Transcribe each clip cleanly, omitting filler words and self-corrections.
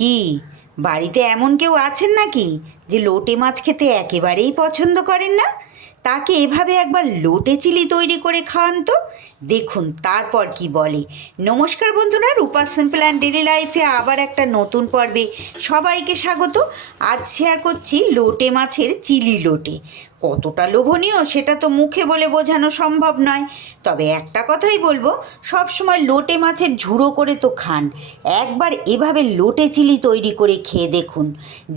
কি বাড়িতে এমন কেউ আছেন নাকি যে লোটে মাছ খেতে একেবারেই পছন্দ করেন না? তাকে এভাবে একবার লোটে চিলি তৈরি করে খাওয়ান তো, দেখুন তারপর কি বলে। নমস্কার বন্ধুরা, রূপা সিম্পল অ্যান্ড ডেলি লাইফে আবার একটা নতুন পর্বে সবাইকে স্বাগত। আজ শেয়ার করছি লোটে মাছের চিলি লোটে। কতটা লোভনীয় সেটা তো মুখে বলে বোঝানো সম্ভব নয়, তবে একটা কথাই বলবো, সব সময় লোটে মাছের ঝুড়ো করে তো খান, একবার এভাবে লোটে চিলি তৈরি করে খেয়ে দেখুন,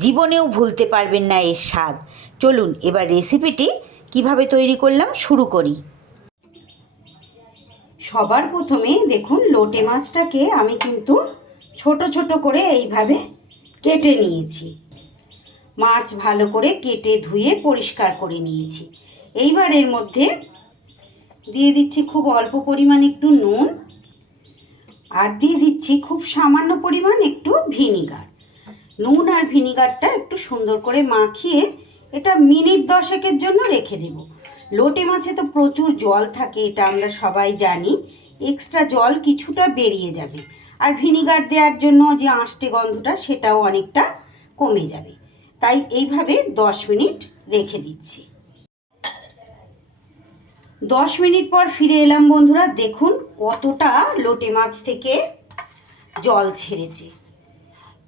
জীবনেও ভুলতে পারবেন না এর স্বাদ। চলুন এবার রেসিপিটি কিভাবে তৈরি করলাম শুরু করি। সবার প্রথমে দেখুন, লোটে মাছটাকে আমি কিন্তু ছোট ছোট করে এইভাবে কেটে নিয়েছি। মাছ ভালো করে কেটে ধুয়ে পরিষ্কার করে নিয়েছি। এইবার এর মধ্যে দিয়ে দিচ্ছি খুব অল্প পরিমাণ একটু নুন, আর দিয়ে দিচ্ছি খুব সামান্য পরিমাণ একটু ভিনিগার। নুন আর ভিনিগারটা একটু সুন্দর করে মাখিয়ে এটা মিনিট 10-এর জন্য রেখে দেব। লোটে মাছে তো প্রচুর জল থাকে, এটা আমরা সবাই জানি। এক্সট্রা জল কিছুটা বেরিয়ে যাবে, আর ভিনিগার দেওয়ার জন্য যে আঁশটে গন্ধটা সেটাও অনেকটা কমে যাবে। তাই এইভাবে 10 মিনিট রেখে দিচ্ছি। 10 মিনিট পর ফিরে এলাম বন্ধুরা, দেখুন কতটা লোটে মাছ থেকে জল ছেড়েছে।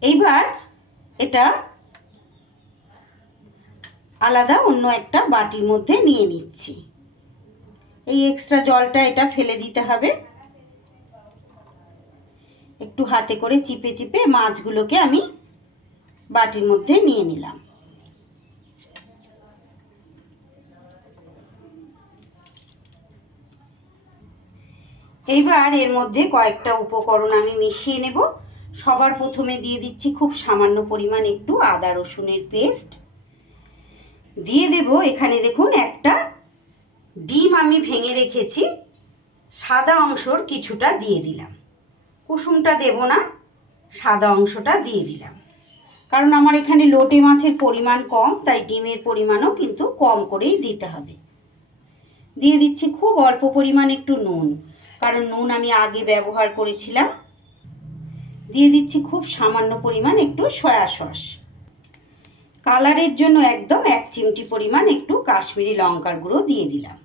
এইবার এটা আলাদা অন্য একটা বাটির মধ্যে নিয়ে নিচ্ছি। এই এক্সট্রা জলটা এটা ফেলে দিতে হবে। একটু হাতে করে চিপে চিপে মাছগুলোকে আমি বাটির মধ্যে নিয়ে নিলাম। এইবার এর মধ্যে কয়েকটা উপকরণ আমি মিশিয়ে নেব। সবার প্রথমে দিয়ে দিচ্ছি খুব সামান্য পরিমাণ একটু আদা রসুনের পেস্ট। দিয়ে দেব এখানে দেখুন একটা ডিম আমি ভেঙে রেখেছি, সাদা অংশর কিছুটা দিয়ে দিলাম। কুসুমটা দেব না, সাদা অংশটা দিয়ে দিলাম, কারণ আমার এখানে লোটে মাছের পরিমাণ কম, তাই ডিমের পরিমাণও কিন্তু কম করেই দিতে হবে। দিয়ে দিচ্ছি খুব অল্প পরিমাণ একটু নুন, কারণ নুন আমি আগে ব্যবহার করেছিলাম। দিয়ে দিচ্ছি খুব সামান্য পরিমাণ একটু সয়া সস। কালারের জন্য একদম 1 চিমটি পরিমাণ একটু কাশ্মীরি লঙ্কার গুঁড়ো দিয়ে দিলাম।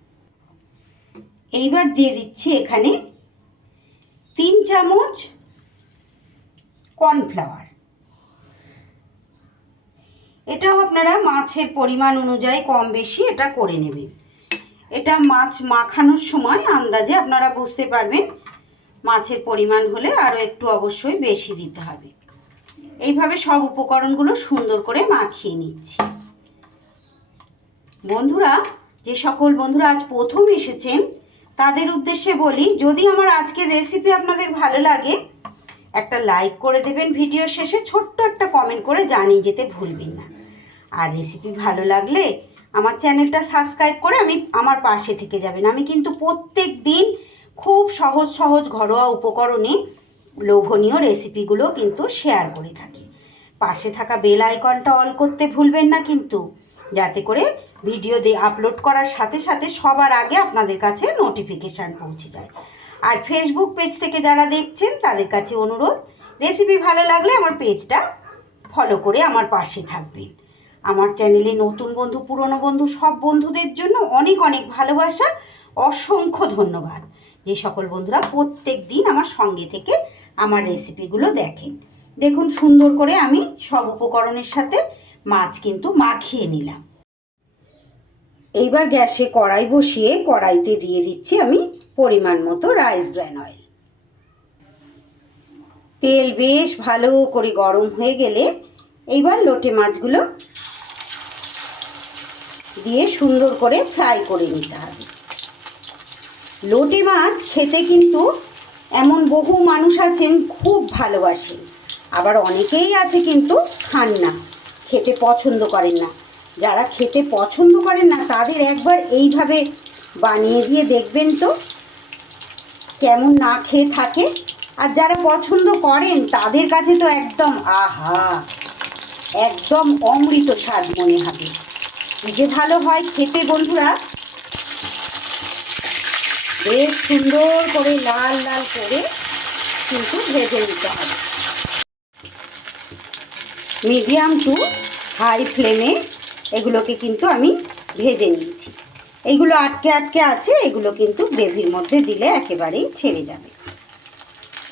এইবার দিয়ে দিচ্ছি এখানে 3 চামচ কর্নফ্লাওয়ার। এটাও আপনারা মাছের পরিমাণ অনুযায়ী কম বেশি এটা করে নেবেন। এটা মাছ মাখানোর সময় আন্দাজে আপনারা বুঝতে পারবেন, মাছের পরিমাণ হলে আরও একটু অবশ্যই বেশি দিতে হবে। এইভাবে সব উপকরণগুলো সুন্দর করে মাখিয়ে নিচ্ছি। বন্ধুরা, যে সকল বন্ধুরা আজ প্রথম এসেছেন তাদের উদ্দেশ্যে বলি, যদি আমার আজকের রেসিপি আপনাদের ভালো লাগে একটা লাইক করে দেবেন, ভিডিও শেষে ছোট্ট একটা কমেন্ট করে জানিয়ে যেতে ভুলবেন না। আর রেসিপি ভালো লাগলে আমার চ্যানেলটা সাবস্ক্রাইব করে আমার পাশে থেকে যাবেন। আমি কিন্তু প্রত্যেক দিন খুব সহজ সহজ ঘরোয়া উপকরণে লোভনীয় রেসিপিগুলো কিন্তু শেয়ার করে থাকি। পাশে থাকা বেল আইকনটা অল করতে ভুলবেন না কিন্তু, যাতে করে ভিডিও আপলোড করার সাথে সাথে সবার আগে আপনাদের কাছে নোটিফিকেশান পৌঁছে যায়। আর ফেসবুক পেজ থেকে যারা দেখছেন তাদের কাছে অনুরোধ, রেসিপি ভালো লাগলে আমার পেজটা ফলো করে আমার পাশে থাকবেন। আমার চ্যানেলে নতুন বন্ধু পুরনো বন্ধু সব বন্ধুদের জন্য অনেক অনেক ভালোবাসা, অসংখ্য ধন্যবাদ। যে সকল বন্ধুরা প্রত্যেক দিন আমার সঙ্গে থেকে আমার রেসিপিগুলো দেখেন। দেখুন সুন্দর করে আমি সব উপকরণের সাথে মাছ কিন্তু মাখিয়ে নিলাম। এইবার গ্যাসে কড়াই বসিয়ে কড়াইতে দিয়ে দিচ্ছি আমি পরিমাণ মতো রাইস ব্র্যান অয়েল। তেল বেশ ভালো করে গরম হয়ে গেলে এইবার লোটে মাছগুলো দিয়ে সুন্দর করে ফ্রাই করে নিতে হবে। লোটে মাছ খেতে কিন্তু এমন বহু মানুষ আছেন খুব ভালোবাসেন, আবার অনেকেই আছে কিন্তু খান না, খেতে পছন্দ করেন না। যারা খেতে পছন্দ করেন না তাদের একবার এইভাবে বানিয়ে দিয়ে দেখবেন তো কেমন না খেয়ে থাকে। আর যারা পছন্দ করেন তাদের কাছে তো একদম আহা, একদম অমৃত স্বাদ মনে হবে। যে ভালো হয় খেতে বন্ধুরা, বেশ সুন্দর করে লাল লাল করে কিন্তু ভেজে নিতে হবে। মিডিয়াম টু হাই ফ্লেমে এগুলোকে কিন্তু আমি ভেজে নিয়েছি। এইগুলো আটকে আটকে আছে, এগুলো কিন্তু গ্রেভির মধ্যে দিলে একেবারেই ছেড়ে যাবে।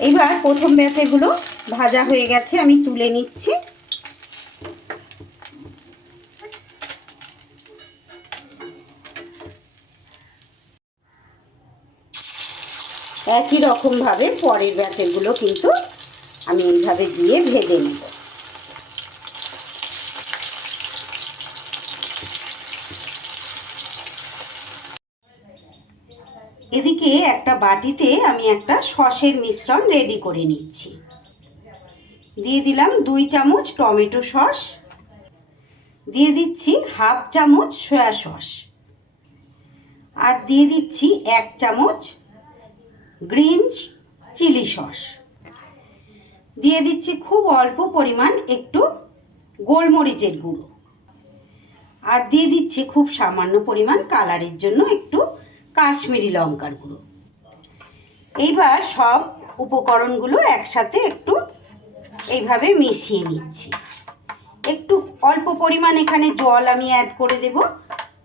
এইবার প্রথম ব্যাচেগুলো ভাজা হয়ে গেছে, আমি তুলে নিচ্ছি। একই রকমভাবে পরের ব্যাচেগুলো কিন্তু আমি এইভাবে দিয়ে ভেজে নেব। এদিকে একটা বাটিতে আমি একটা সসের মিশ্রণ রেডি করে নিচ্ছি। দিয়ে দিলাম 2 চামচ টমেটো সস, দিয়ে দিচ্ছি হাফ চামচ সয়া সস, আর দিয়ে দিচ্ছি 1 চামচ গ্রিন চিলি সস, দিয়ে দিচ্ছি খুব অল্প পরিমাণ একটু গোলমরিচের গুঁড়ো, আর দিয়ে দিচ্ছি খুব সামান্য পরিমাণ কালারের জন্য একটু কাশ্মীরি লঙ্কার গুঁড়ো। এইবার সব উপকরণগুলো একসাথে একটু এইভাবে মিশিয়ে নিচ্ছি। একটু অল্প পরিমাণ এখানে জল আমি অ্যাড করে দেব,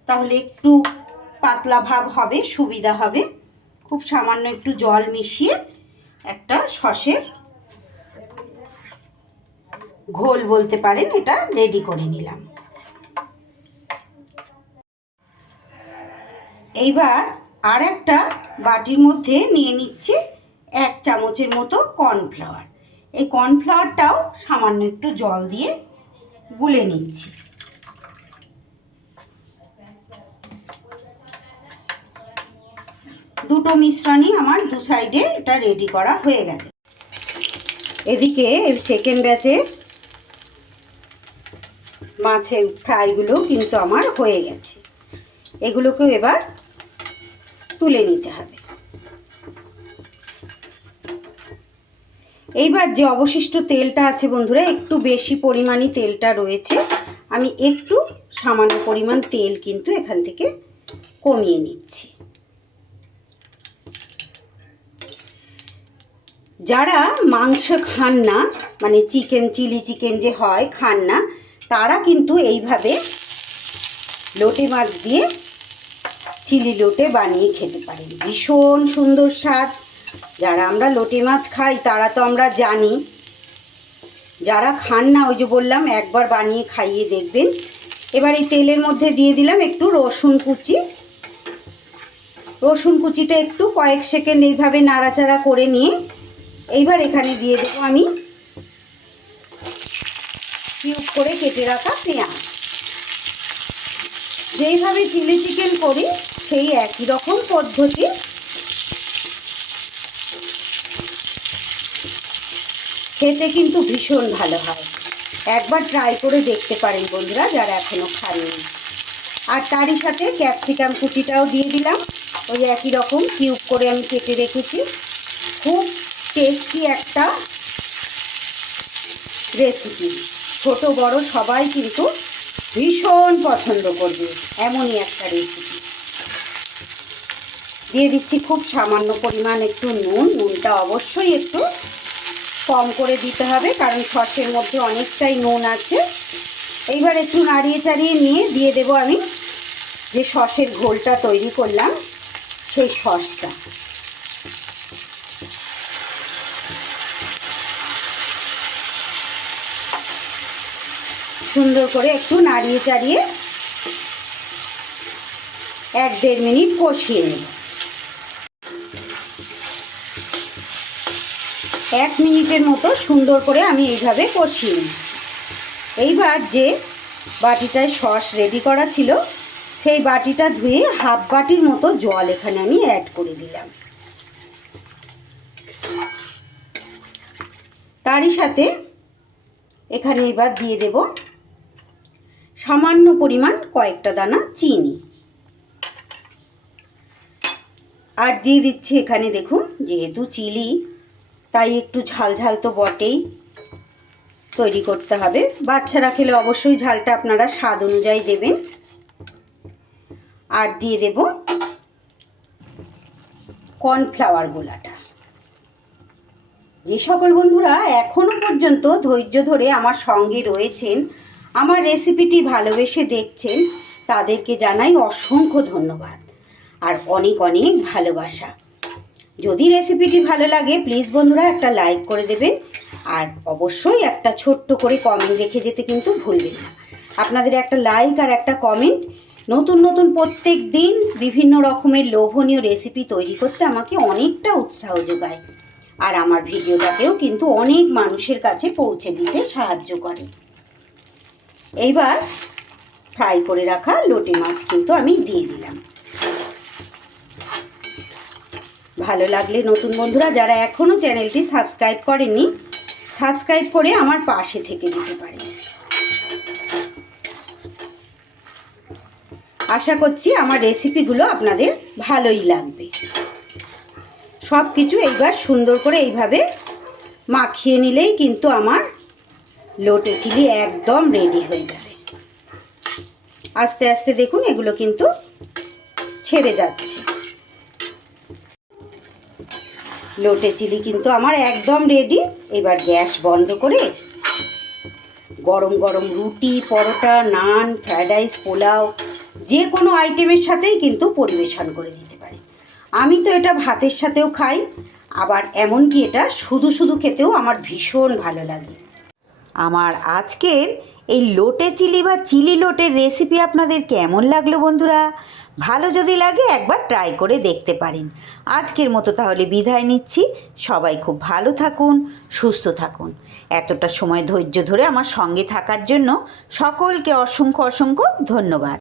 তাহলে একটু পাতলা ভাব হবে, সুবিধা হবে। খুব সামান্য একটু জল মিশিয়ে একটা সসের ঘোল বলতে পারেন, এটা রেডি করে নিলাম। এইবার আর একটা বাটির মধ্যে নিয়ে নিচ্ছি 1 চামচের মতো কর্নফ্লাওয়ার। এই কর্নফ্লাওয়ারটাও সামান্য একটু জল দিয়ে গুলে নিচ্ছি। দুটো মিশ্রণই আমার দু সাইডে এটা রেডি করা হয়ে গেছে। এদিকে সেকেন্ড ব্যাচে মাছের ফ্রাইগুলো কিন্তু আমার হয়ে গেছে, এগুলোকেও এবার তুলে নিতে হবে। এইবার যে অবশিষ্ট তেলটা আছে বন্ধুরা, একটু বেশি পরিমাণই তেলটা রয়েছে, আমি একটু সামান্য পরিমাণ তেল কিন্তু এখান থেকে কমিয়ে নিচ্ছি। যারা মাংস খান না, মানে চিকেন, চিলি চিকেন যে হয়, খান না, তারা কিন্তু এইভাবে লোটে মাছ দিয়ে চিলি লোটে বানিয়ে খেতে পারেন, ভীষণ সুন্দর স্বাদ। যারা আমরা লোটে মাছ খাই তারা তো আমরা জানি, যারা খান না ওই যে বললাম একবার বানিয়ে খাইয়ে দেখবেন। এবার এই তেলের মধ্যে দিয়ে দিলাম একটু রসুন কুচি। রসুন কুচিটা একটু কয়েক সেকেন্ড এইভাবে নাড়াচাড়া করে নিয়ে এইবার এখানে দিয়ে দেবো আমি কিউব করে কেটে রাখা পেঁয়াজ। যেইভাবে চিলি চিকেন করি সেই একই রকম পদ্ধতি। খেতে কিন্তু ভীষণ ভালো হয়, একবার ট্রাই করে দেখতে পারেন বন্ধুরা যারা এখনও খাননি। আর তারই সাথে ক্যাপসিকাম কুচিটাও দিয়ে দিলাম, ওই একই রকম কিউব করে আমি কেটে রেখেছি। খুব টেস্টি একটা রেসিপি, ছোট বড় সবাই কিন্তু ভীষণ পছন্দ করবে এমনই একটা রেসিপি। দিয়ে দিচ্ছি খুব সামান্য পরিমাণ একটু নুন, নুনটা অবশ্যই একটু কম করে দিতে হবে কারণ সসের মধ্যে অনেকটাই নুন আছে। এইবার একটু নাড়িয়ে চাড়িয়ে নিয়ে দিয়ে দেব আমি যে সসের ঘোলটা তৈরি করলাম সেই সসটা। সুন্দর করে একটু নাড়িয়ে চাড়িয়ে 1-1.5 মিনিট কষিয়ে নেব। 1 মিনিটের মতো সুন্দর করে আমি এইভাবে কষিয়ে নিই। এইবার যে বাটিটায় সস রেডি করা ছিল সেই বাটিটা ধুয়ে হাফ বাটির মতো জল এখানে আমি অ্যাড করে দিলাম। তারই সাথে এখানে এবার দিয়ে দেব সামান্য পরিমাণ কয়েকটা দানা চিনি, আর দিয়ে দিচ্ছি এখানে দেখুন যেহেতু চিলি তাই একটু ঝাল ঝাল তো বটেই, তৈরি করতে হবে। বাচ্চারা খেলে অবশ্যই ঝালটা আপনারা স্বাদ অনুযায়ী দেবেন। আর দিয়ে দেব কর্নফ্লাওয়ার গোলাটা। যে সকল বন্ধুরা এখনও পর্যন্ত ধৈর্য ধরে আমার সঙ্গে রয়েছেন, আমার রেসিপিটি ভালোবেসে দেখছেন, তাদেরকে জানাই অসংখ্য ধন্যবাদ আর অনেক অনেক ভালোবাসা। যদি রেসিপিটি ভালো লাগে প্লিজ বন্ধুরা একটা লাইক করে দেবেন, আর অবশ্যই একটা ছোট্ট করে কমেন্ট রেখে যেতে কিন্তু ভুলবেন না। আপনাদের একটা লাইক আর একটা কমেন্ট নতুন নতুন প্রত্যেক দিন বিভিন্ন রকমের লোভনীয় রেসিপি তৈরি করতে আমাকে অনেকটা উৎসাহ যোগায়, আর আমার ভিডিওটাকেও কিন্তু অনেক মানুষের কাছে পৌঁছে দিতে সাহায্য করে। এইবার ফ্রাই করে রাখা লোটে মাছ কিন্তু আমি দিয়ে দিলাম। ভালো লাগলে নতুন বন্ধুরা যারা এখনও চ্যানেলটি সাবস্ক্রাইব করেননি, সাবস্ক্রাইব করে আমার পাশে থেকে দিতে পারেন। আশা করছি আমার রেসিপিগুলো আপনাদের ভালোই লাগবে। সব কিছু এইবার সুন্দর করে এইভাবে মাখিয়ে নিলেই কিন্তু আমার লোটে চিলি একদম রেডি হয়ে যাবে। আস্তে আস্তে দেখুন এগুলো কিন্তু ছেড়ে যাচ্ছে। লোটে চিলি কিন্তু আমার একদম রেডি। এবার গ্যাস বন্ধ করে গরম গরম রুটি, পরোটা, নান, ফ্রায়েড রাইস, পোলাও যে কোনো আইটেমের সাথেই কিন্তু পরিবেশন করে দিতে পারি। আমি তো এটা ভাতের সাথেও খাই, আবার এমনকি এটা শুধু শুধু খেতেও আমার ভীষণ ভালো লাগে। আমার আজকের এই লোটে চিলি বা চিলি লোটের রেসিপি আপনাদের কেমন লাগলো বন্ধুরা? ভালো যদি লাগে একবার ট্রাই করে দেখতে পারেন। আজকের মতো তাহলে বিদায় নিচ্ছি। সবাই খুব ভালো থাকুন, সুস্থ থাকুন। এতটা সময় ধৈর্য ধরে আমার সঙ্গে থাকার জন্য সকলকে অসংখ্য অসংখ্য ধন্যবাদ।